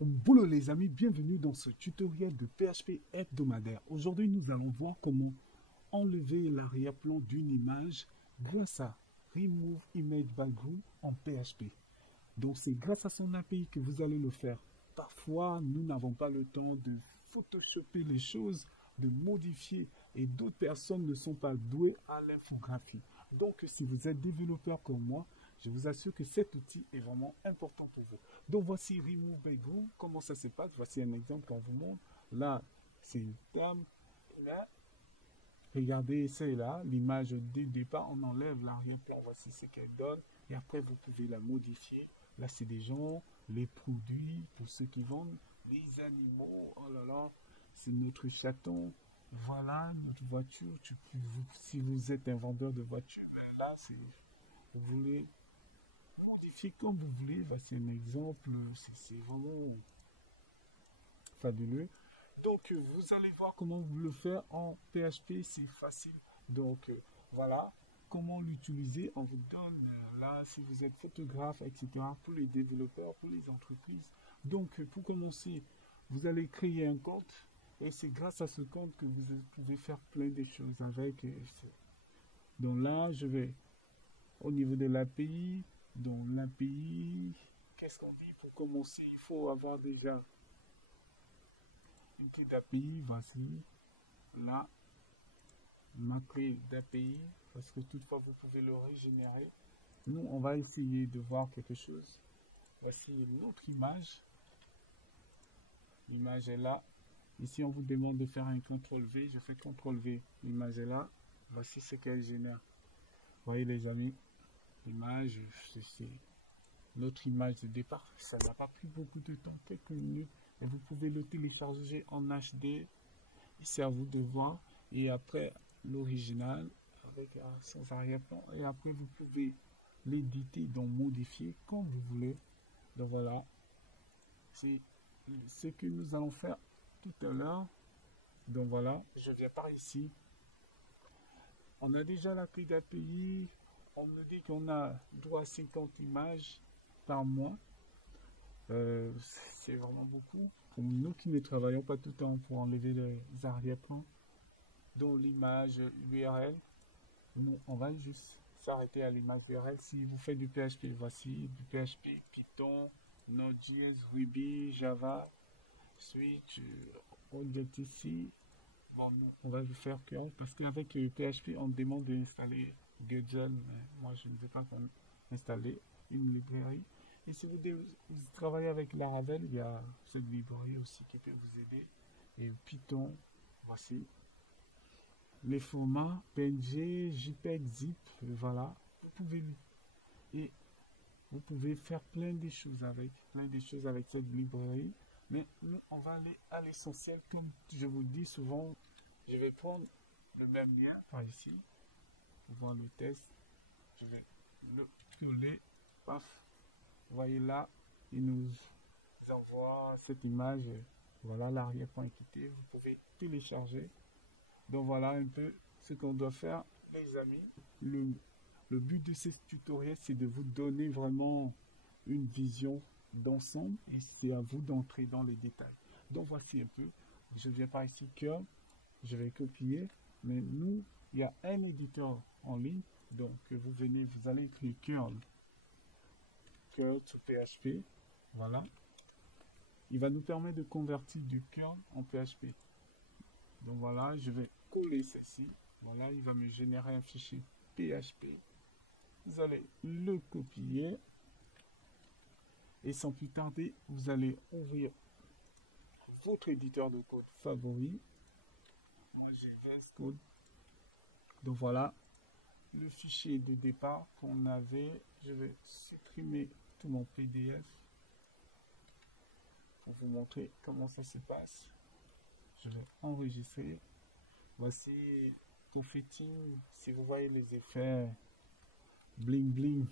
Bonjour les amis, bienvenue dans ce tutoriel de PHP hebdomadaire. Aujourd'hui, nous allons voir comment enlever l'arrière-plan d'une image grâce à Remove Image Background en PHP. Donc, c'est grâce à son API que vous allez le faire. Parfois, nous n'avons pas le temps de photoshopper les choses, de modifier, et d'autres personnes ne sont pas douées à l'infographie. Donc, si vous êtes développeur comme moi, je vous assure que cet outil est vraiment important pour vous. Donc, voici Remove Background. Comment ça se passe? Voici un exemple qu'on vous montre. Là, c'est une table. Là, regardez, c'est là. L'image du départ, on enlève l'arrière-plan. Voici ce qu'elle donne. Et après, vous pouvez la modifier. Là, c'est des gens, les produits, pour ceux qui vendent, les animaux. Oh là là, c'est notre chaton. Voilà, notre voiture. Si vous êtes un vendeur de voitures, là, vous voulez modifier comme vous voulez. Voici un exemple. C'est vraiment fabuleux. Donc, vous allez voir comment vous le faire en PHP. C'est facile. Donc, voilà. Comment l'utiliser? On vous donne là, si vous êtes photographe, etc., pour les développeurs, pour les entreprises. Donc, pour commencer, vous allez créer un compte. Et c'est grâce à ce compte que vous pouvez faire plein de choses avec. Donc là, je vais au niveau de l'API. Donc l'API, qu'est-ce qu'on dit pour commencer? Il faut avoir déjà une clé d'API. Voici là ma clé d'API, parce que toutefois vous pouvez le régénérer. Nous, on va essayer de voir quelque chose. Voici l'autre image. L'image est là. Ici, on vous demande de faire un CTRL-V. Je fais CTRL-V. L'image est là. Voici ce qu'elle génère. Vous voyez les amis, l'image, c'est notre image de départ. Ça n'a pas pris beaucoup de temps, quelques minutes. Et vous pouvez le télécharger en HD. Ici, à vous de voir. Et après, l'original avec sans arrière-plan. Et après, vous pouvez l'éditer, donc modifier quand vous voulez. Donc voilà, c'est ce que nous allons faire tout à l'heure. Donc voilà, je viens par ici. On a déjà la clé d'API. On me dit qu'on a droit à 50 images par mois. C'est vraiment beaucoup. Pour nous qui ne travaillons pas tout le temps pour enlever les arrière-plans. Donc l'image URL, nous, on va juste s'arrêter à l'image URL. Si vous faites du PHP, voici du PHP, Python, Node.js, Ruby, Java, Switch, Objective-C. Bon, nous, on va le faire curl parce qu'avec le PHP, on demande d'installer Gudgeon. Moi, je ne veux pas installer une librairie. Et si vous travaillez avec Laravel, il y a cette librairie aussi qui peut vous aider. Et Python, voici. Les formats PNG, JPEG, Zip, voilà. Et vous pouvez faire plein de choses avec cette librairie. Mais nous, on va aller à l'essentiel. Comme je vous dis souvent, je vais prendre le même lien par ici. Pour voir le test. Je vais le coller. Paf. Vous voyez là, il nous envoie cette image. Voilà, l'arrière-plan est quitté. Vous pouvez télécharger. Donc voilà un peu ce qu'on doit faire, les amis. Le but de ce tutoriel, c'est de vous donner vraiment une vision d'ensemble et c'est à vous d'entrer dans les détails. Donc voici un peu, je viens par ici, curl, je vais copier, mais nous, il y a un éditeur en ligne, donc vous allez écrire curl to PHP, voilà. Il va nous permettre de convertir du curl en PHP. Donc voilà, je vais coller ceci. Voilà, il va me générer un fichier PHP. Vous allez le copier. Et sans plus tarder, vous allez ouvrir votre éditeur de code favori. Moi, j'ai VS Code. Donc voilà, le fichier de départ qu'on avait. Je vais supprimer tout mon PDF pour vous montrer comment ça se passe. Je vais enregistrer. Voici Confetti. Si vous voyez les effets bling bling,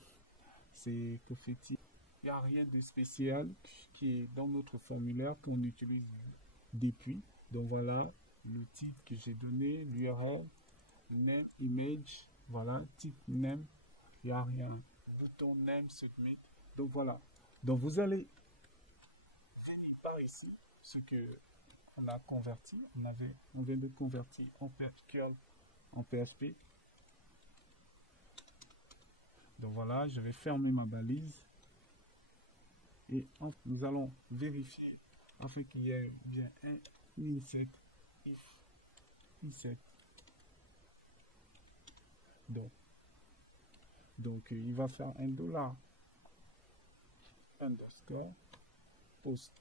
c'est Confetti. Il n'y a rien de spécial qui est dans notre formulaire qu'on utilise depuis. Donc voilà le titre que j'ai donné, l'URL, name, image, voilà, titre name, il n'y a rien. Bouton name, submit. Donc voilà. Donc vous allez venir ce que on a converti. On vient de convertir en curl en PHP. Donc voilà, je vais fermer ma balise et nous allons vérifier afin qu'il y ait bien un inset if inset. Donc il va faire un $_ underscore post.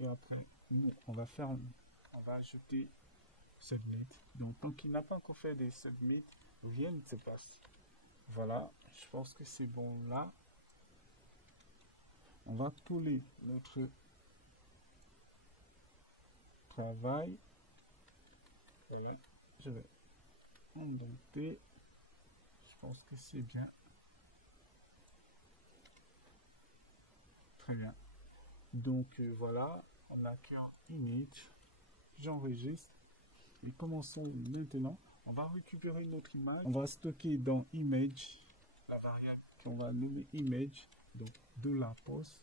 Et après, nous, on va ajouter submit. Donc, tant qu'il n'a pas encore fait des submit, rien ne se passe. Voilà, je pense que c'est bon là. On va coller notre travail. Voilà, je vais indenter. Je pense que c'est bien. Très bien. Donc voilà, on a qu'un init. J'enregistre. Et commençons maintenant. On va récupérer notre image. On va stocker dans image la variable qu'on va nommer image. Donc $post.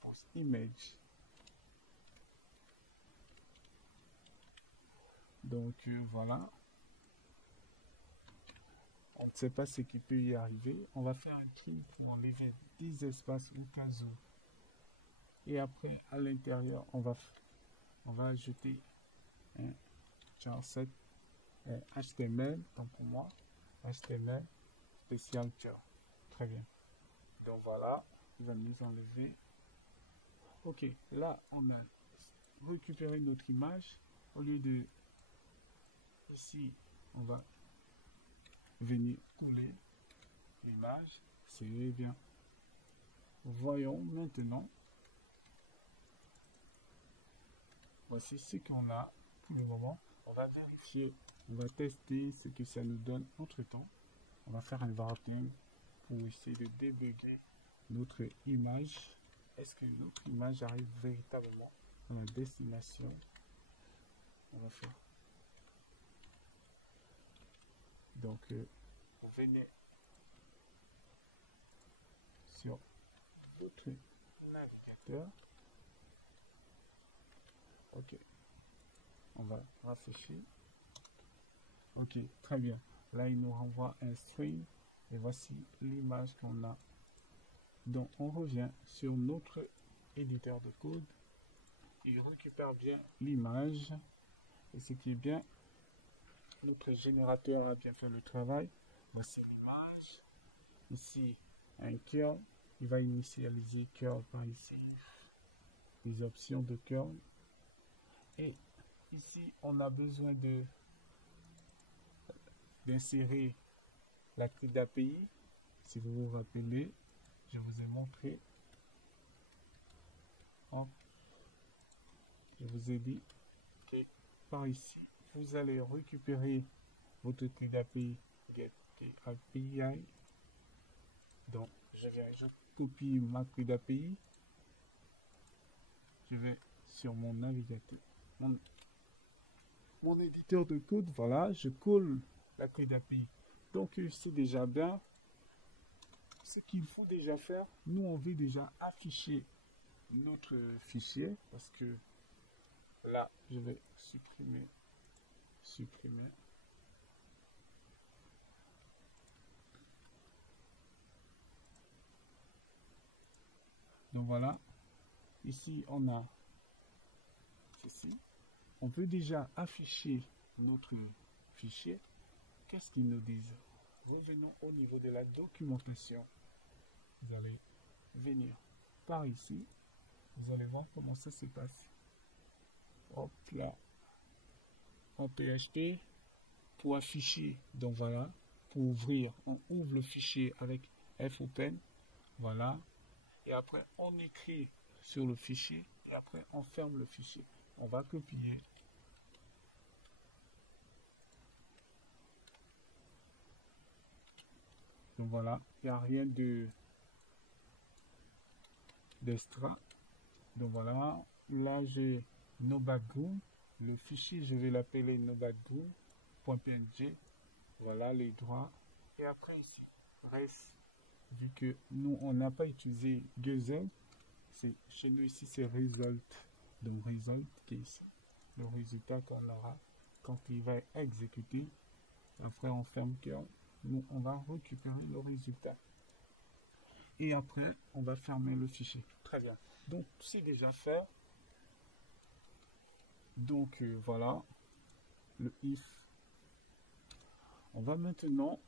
$post image. Donc voilà. On ne sait pas ce qui peut y arriver. On va faire un tri pour enlever 10 espaces au cas où. Et après, à l'intérieur, on va ajouter un char7 HTML. Donc pour moi, HTML spécial char. Très bien. Donc voilà, il va nous enlever. Ok, là, on a récupéré notre image. Au lieu de ici, on va venir coller l'image. C'est bien. Voyons maintenant. Voici ce qu'on a pour le moment. On va vérifier, on va tester ce que ça nous donne entre temps. On va faire un warning pour essayer de débugger notre image. Est-ce que notre image arrive véritablement à la destination? On va faire. Donc, vous venez sur votre navigateur. Ok, on va rafraîchir. Ok, très bien. Là, il nous renvoie un string et voici l'image qu'on a. Donc, on revient sur notre éditeur de code. Il récupère bien l'image et ce qui est bien, notre générateur a bien fait le travail. Voici l'image. Ici, un curl. Il va initialiser curl par ici. Les options de curl. Et ici, on a besoin d'insérer la clé d'API. Si vous vous rappelez, je vous ai montré. Je vous ai dit que par ici, vous allez récupérer votre clé d'API get API. Donc, je copie ma clé d'API. Je vais sur mon navigateur. Mon éditeur de code, voilà, je colle la clé d'API. Donc, c'est déjà bien. Ce qu'il faut déjà faire, nous, on veut déjà afficher notre fichier parce que là, je vais supprimer. Donc voilà, ici, on a ceci. On veut déjà afficher notre fichier. Qu'est-ce qu'ils nous disent? Revenons au niveau de la documentation. Vous allez venir par ici. Vous allez voir comment ça se passe. Hop là. En PHP, pour afficher, donc voilà, pour ouvrir, on ouvre le fichier avec fopen. Voilà. Et après, on écrit sur le fichier. Et après, on ferme le fichier. On va copier. Donc voilà, il n'y a rien d'extra. Donc voilà, là j'ai no background. Le fichier, je vais l'appeler no background.png. Voilà les droits. Et après ici, reste vu que nous, on n'a pas utilisé Gazelle, chez nous ici, c'est Result. Donc, Result qui est ici. Le résultat qu'on aura quand il va exécuter. Après, on ferme cœur. Nous, on va récupérer le résultat. Et après, on va fermer le fichier. Très bien. Donc, c'est déjà fait. Donc, voilà. Le if. On va maintenant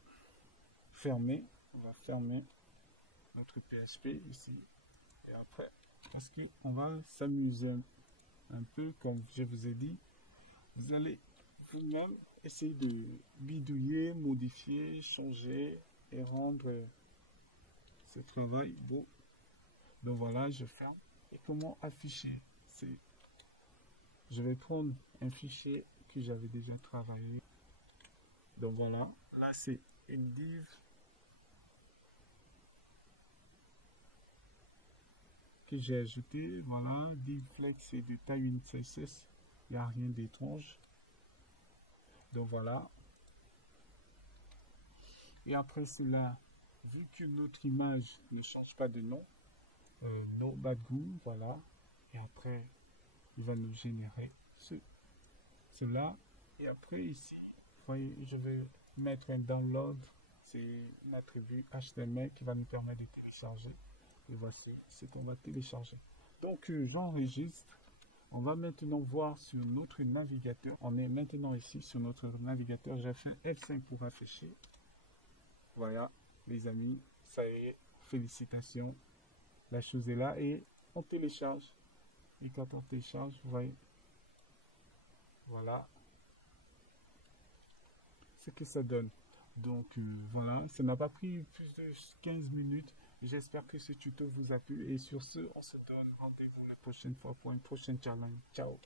fermer. On va fermer notre PHP ici. Et après, parce qu'on va s'amuser un peu, comme je vous ai dit. Vous allez vous-même essayer de bidouiller, modifier, changer et rendre ce travail beau. Donc voilà, je ferme. Et comment afficher? Je vais prendre un fichier que j'avais déjà travaillé. Donc voilà, là c'est une div que j'ai ajouté. Voilà, div flex c'est de taille une CSS. Il n'y a rien d'étrange. Donc voilà. Et après cela, vu que notre image ne change pas de nom, no badgoo, voilà. Et après, il va nous générer cela. Et après ici, vous voyez, je vais mettre un download. C'est un attribut HTML qui va nous permettre de télécharger. Et voici ce qu'on va télécharger. Donc j'enregistre. On va maintenant voir sur notre navigateur. On est maintenant ici sur notre navigateur. J'ai fait F5 pour afficher. Voilà, les amis, ça y est, félicitations. La chose est là et on télécharge. Et quand on télécharge, vous voyez, voilà ce que ça donne. Donc voilà, ça n'a pas pris plus de 15 minutes. J'espère que ce tuto vous a plu et sur ce, on se donne rendez-vous la prochaine fois pour une prochaine challenge. Ciao!